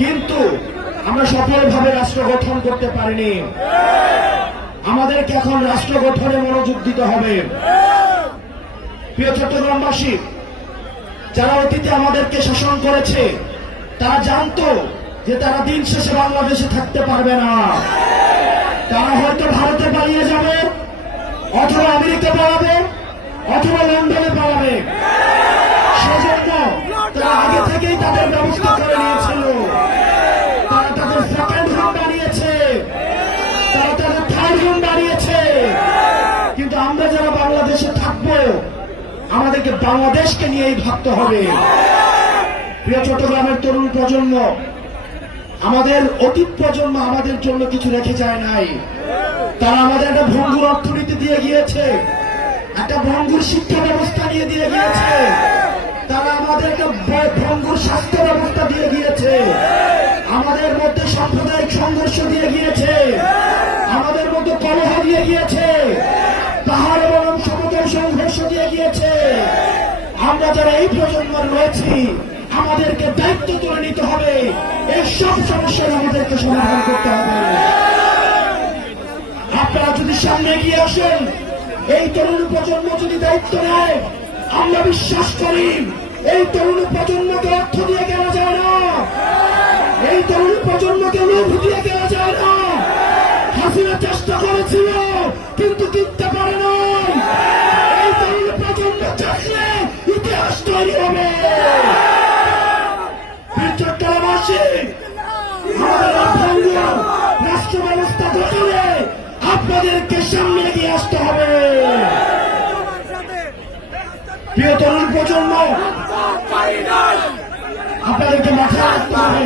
কিন্তু আমরা সফলভাবে রাষ্ট্র গঠন করতে পারিনি। আমাদেরকে এখন রাষ্ট্র গঠনে মনোযোগ দিতে হবে। প্রিয় চট্টগ্রামবাসী, যারা অতীতে আমাদেরকে শাসন করেছে তারা জানতো যে তারা দিন শেষে বাংলাদেশে থাকতে পারবে না। তারা হয়তো ভারতে পালিয়ে যাবে, অথবা আমেরিকা পালাবে, অথবা লন্ডনে পালাবে। সেজন্য তারা আগে থেকেই তাদের ব্যবস্থা করে নিয়েছিল। তারা তাদের সেকেন্ড হোম বানিয়েছে, তারা তাদের থার্ড হোম বানিয়েছে। কিন্তু আমরা যারা বাংলাদেশে থাকবো, আমাদেরকে বাংলাদেশকে নিয়েই ভাবতে হবে। প্রিয় চট্টগ্রামের তরুণ প্রজন্ম, আমাদের অতীত প্রজন্ম আমাদের জন্য কিছু রেখে যায় নাই। তারা আমাদের একটা ভঙ্গুর অর্থনীতি দিয়ে গিয়েছে, একটা ভঙ্গুর শিক্ষা ব্যবস্থা নিয়ে দিয়ে গিয়েছে, তারা আমাদের একটা ভঙ্গুর স্বাস্থ্য ব্যবস্থা দিয়ে গিয়েছে, আমাদের মধ্যে সাম্প্রদায়িক সংঘর্ষ দিয়ে গিয়েছে, আমাদের মধ্যে কলহ দিয়ে গিয়েছে, পাহাড় এবং সমতল সংঘর্ষ দিয়ে গিয়েছে। আমরা যারা এই প্রজন্মের রয়েছি, আমাদেরকে দায়িত্ব তুলে নিতে হবে। এই সব সমস্যার আমাদেরকে সমাধান করতে হবে। আপনারা যদি সামনে এগিয়ে আসেন, এই তরুণ প্রজন্ম যদি দায়িত্ব নেয়, আমরা বিশ্বাস করি এই তরুণ প্রজন্মকে অর্থ দিয়ে কেনা যায় না, এই তরুণ প্রজন্মকে লোভ দিয়ে কেনা যায় না। হাসিনা চেষ্টা করেছিল কিন্তু জিততে পারে না। এই তরুণ প্রজন্ম চাইলে ইতিহাস তৈরি হবে। চট্টগ্রামবাসী, আমাদের রাষ্ট্র ব্যবস্থা গঠনে আপনাদেরকে সামনে এগিয়ে আসতে হবে। প্রিয় তরুণ প্রজন্ম, আপনাদেরকে মাথায় রাখতে হবে,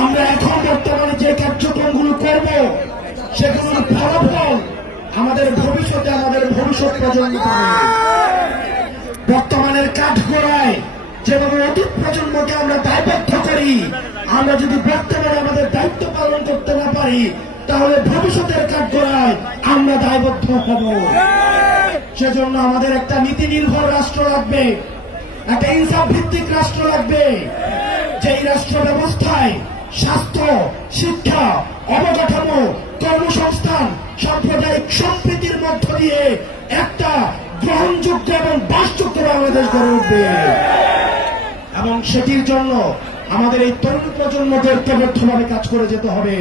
আমরা এখন বর্তমানে যে কার্যক্রমগুলো করব সেগুলোর ফলাফল আমাদের ভবিষ্যতে আমাদের ভবিষ্যৎ প্রজন্ম পাবে। বর্তমানের কাঠগড়ায় যেভাবে অতীত প্রজন্মকে আমরা দায়বদ্ধ করি, আমরা যদি বর্তমানে আমাদের দায়িত্ব পালন করতে না পারি, তাহলে ভবিষ্যতের কাঠগড়ায় আমরা দায়বদ্ধ হব। সেজন্য আমাদের একটা নীতি নির্ভর রাষ্ট্র লাগবে, একটা ইনসাফ ভিত্তিক রাষ্ট্র লাগবে, যেই রাষ্ট্র ব্যবস্থায় স্বাস্থ্য, শিক্ষা, অবকাঠামো, কর্মসংস্থান, সাম্প্রদায়িক সম্প্রীতির মধ্য দিয়ে একটা গ্রহণযোগ্য এবং বাসযোগ্য বাংলাদেশ গড়ে উঠবে। এবং সেটির জন্য আমাদের এই তরুণ প্রজন্মকে ঐক্যবদ্ধভাবে কাজ করে যেতে হবে।